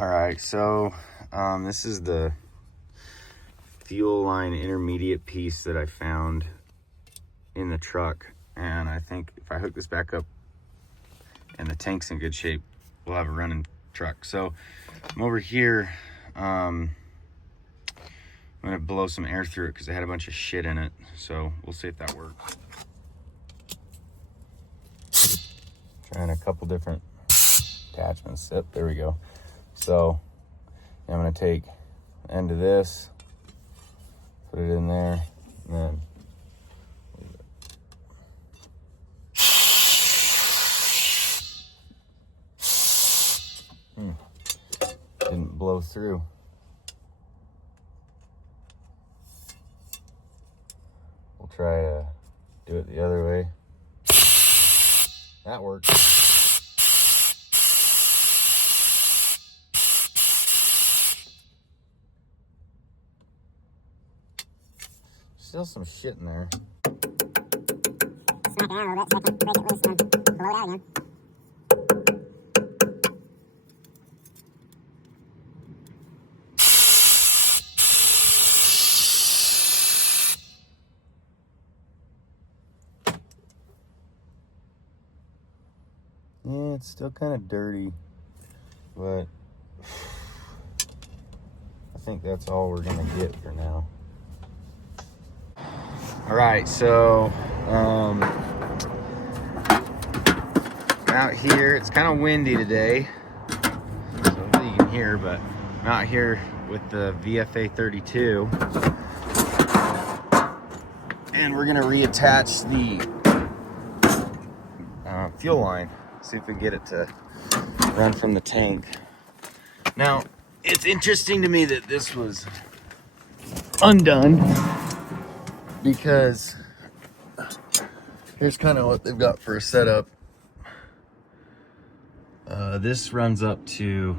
All right, so this is the fuel line intermediate piece that I found in the truck, and I think if I hook this back up and the tank's in good shape, we'll have a running truck. So I'm over here, I'm gonna blow some air through it because it had a bunch of shit in it, so we'll see if that works. Trying a couple different attachments. Yep, there we go. So I'm gonna take the end of this, put it in there, and then didn't blow through. We'll try to do it the other way. That worked. Still some shit in there. Smack it out a little bit so I can break it loose and then blow it out again. Yeah, it's still kind of dirty, but I think that's all we're gonna get for now. All right, so out here, it's kind of windy today, so hopefully you can hear, but I'm out here with the VFA32, and we're gonna reattach the fuel line, see if we can get it to run from the tank. Now, it's interesting to me that this was undone, because here's kind of what they've got for a setup. This runs up to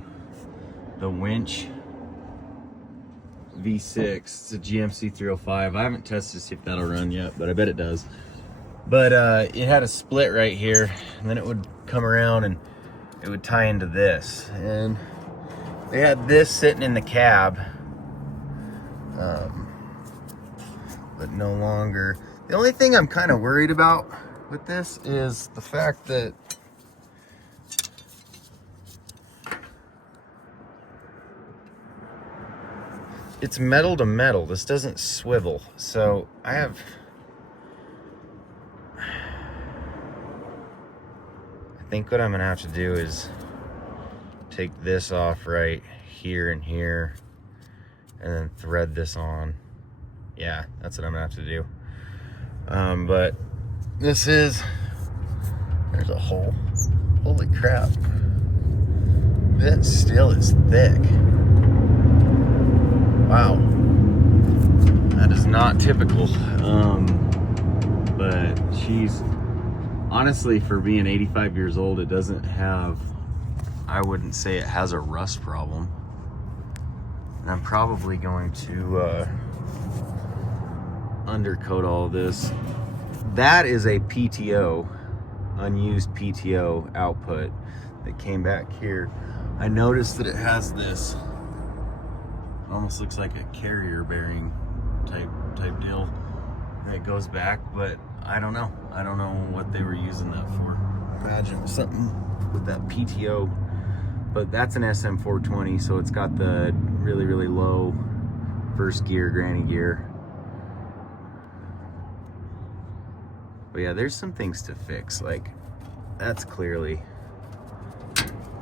the winch V6. It's a GMC 305. I haven't tested to see if that'll run yet, but I bet it does. But it had a split right here, and then it would come around and it would tie into this. And they had this sitting in the cab, but no longer. The only thing I'm kind of worried about with this is the fact that it's metal to metal. This doesn't swivel. So I think what I'm gonna have to do is take this off right here and here, and then thread this on. Yeah, that's what I'm gonna have to do. But this is, there's a hole. Holy crap. That still is thick. Wow. That is not typical. But she's, honestly, for being 85 years old, it doesn't have, I wouldn't say it has a rust problem. And I'm probably going to undercoat all this. That is a PTO, unused PTO output that came back here. I noticed that it has this, almost looks like a carrier bearing type deal that goes back, but I don't know. I don't know what they were using that for. I imagine it was something with that PTO, but that's an SM420, so it's got the really, really low first gear, granny gear. But yeah, there's some things to fix. Like, that's clearly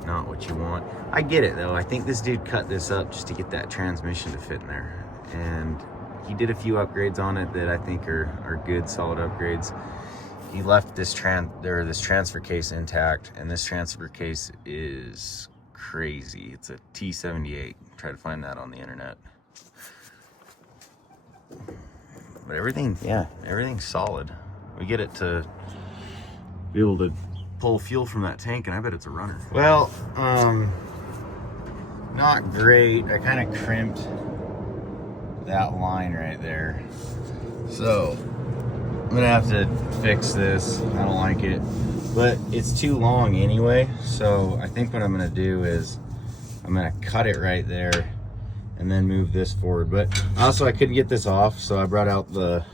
not what you want. I get it though. I think this dude cut this up just to get that transmission to fit in there. And he did a few upgrades on it that I think are good, solid upgrades. He left this transfer case intact, and this transfer case is crazy. It's a T78. Try to find that on the internet. But everything, yeah, everything's solid. We get it to be able to pull fuel from that tank, and I bet it's a runner. Well, not great. I kind of crimped that line right there. So I'm gonna have to fix this. I don't like it, but it's too long anyway. So I think what I'm gonna do is I'm gonna cut it right there and then move this forward. But also I couldn't get this off, so I brought out the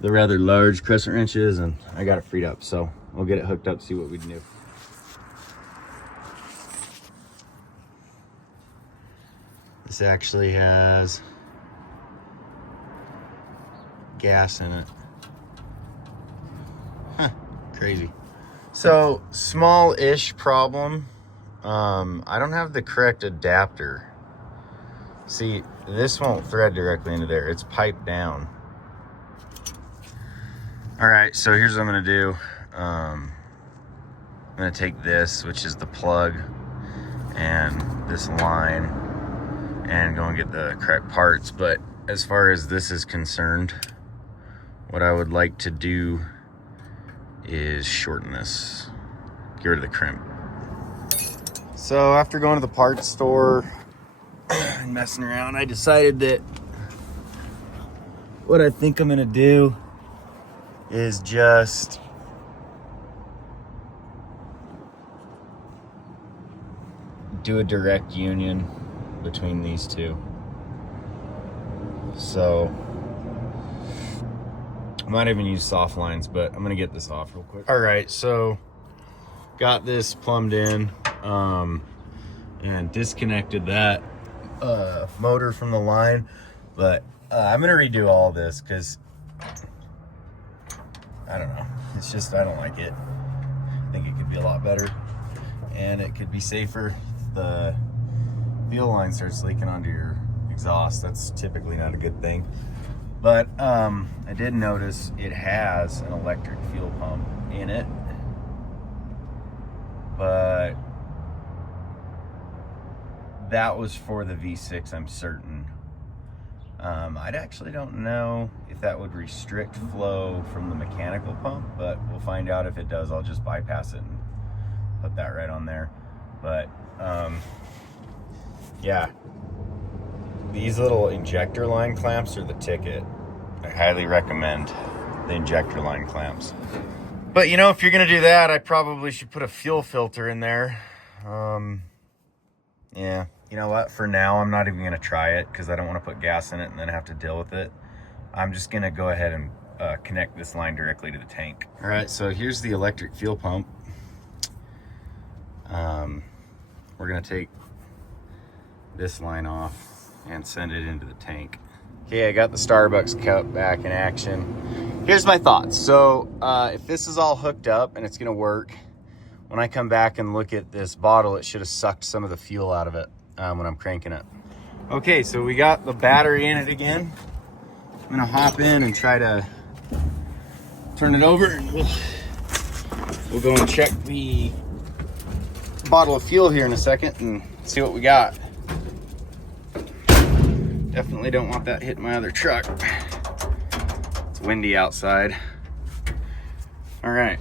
rather large crescent wrenches and I got it freed up. So we'll get it hooked up, see what we can do. This actually has gas in it. Huh, crazy. So, small-ish problem. I don't have the correct adapter. See, this won't thread directly into there. It's piped down. All right, so here's what I'm gonna do. I'm gonna take this, which is the plug, and this line, and go and get the correct parts. But as far as this is concerned, what I would like to do is shorten this, get rid of the crimp. So after going to the parts store and messing around, I decided that what I think I'm gonna do is just do a direct union between these two. So I might even use soft lines, but I'm gonna get this off real quick. All right, so got this plumbed in and disconnected that motor from the line, but I'm gonna redo all this because I don't know, it's just, I don't like it. I think it could be a lot better and it could be safer. If the fuel line starts leaking onto your exhaust, that's typically not a good thing. But I did notice it has an electric fuel pump in it, but that was for the V6, I'm certain. I actually don't know if that would restrict flow from the mechanical pump, but we'll find out. If it does, I'll just bypass it and put that right on there. But yeah, these little injector line clamps are the ticket. I highly recommend the injector line clamps. But you know, if you're gonna do that, I probably should put a fuel filter in there. Yeah, you know what? For now, I'm not even gonna try it because I don't want to put gas in it and then have to deal with it. I'm just gonna go ahead and connect this line directly to the tank. All right, so here's the electric fuel pump. We're gonna take this line off and send it into the tank. Okay, I got the Starbucks cup back in action. Here's my thoughts. So if this is all hooked up and it's gonna work, when I come back and look at this bottle, it should have sucked some of the fuel out of it when I'm cranking it. Okay, so we got the battery in it again. I'm gonna hop in and try to turn it over, and we'll go and check the bottle of fuel here in a second and see what we got. Definitely don't want that hitting my other truck. It's windy outside. All right.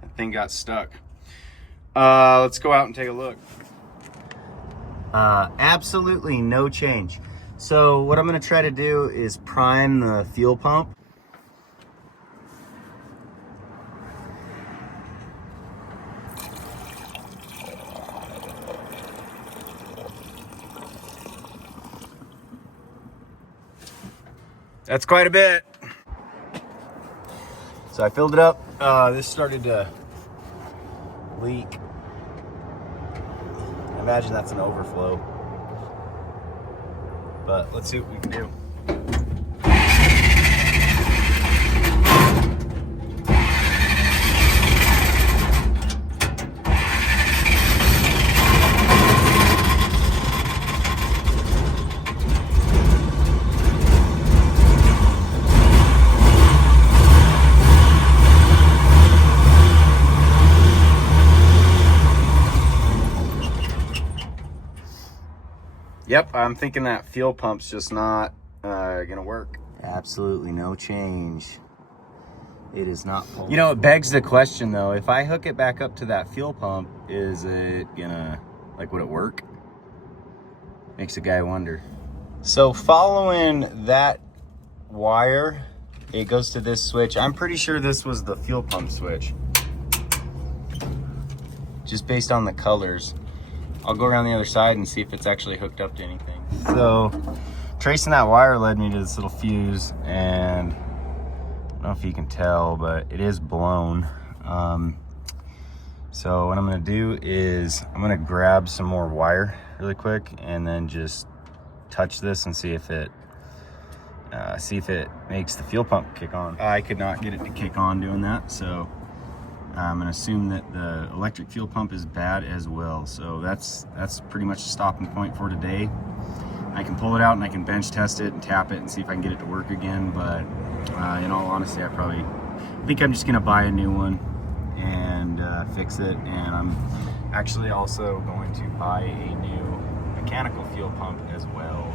That thing got stuck. Let's go out and take a look. Absolutely no change. So what I'm going to try to do is prime the fuel pump. That's quite a bit. So I filled it up. This started to leak. I imagine that's an overflow. But let's see what we can do. Yep, I'm thinking that fuel pump's just not gonna work. Absolutely no change. It is not pulling. You know, it begs the question though, if I hook it back up to that fuel pump, is it gonna, like, would it work? Makes a guy wonder. So following that wire, it goes to this switch. I'm pretty sure this was the fuel pump switch, just based on the colors. I'll go around the other side and see if it's actually hooked up to anything. So tracing that wire led me to this little fuse, and I don't know if you can tell, but it is blown. So what I'm gonna do is I'm gonna grab some more wire really quick and then just touch this and see if it makes the fuel pump kick on. I could not get it to kick on doing that, so I'm gonna assume that the electric fuel pump is bad as well. So that's pretty much the stopping point for today. I can pull it out and I can bench test it and tap it and see if I can get it to work again, but in all honesty, I think I'm just gonna buy a new one and fix it. And I'm actually also going to buy a new mechanical fuel pump as well.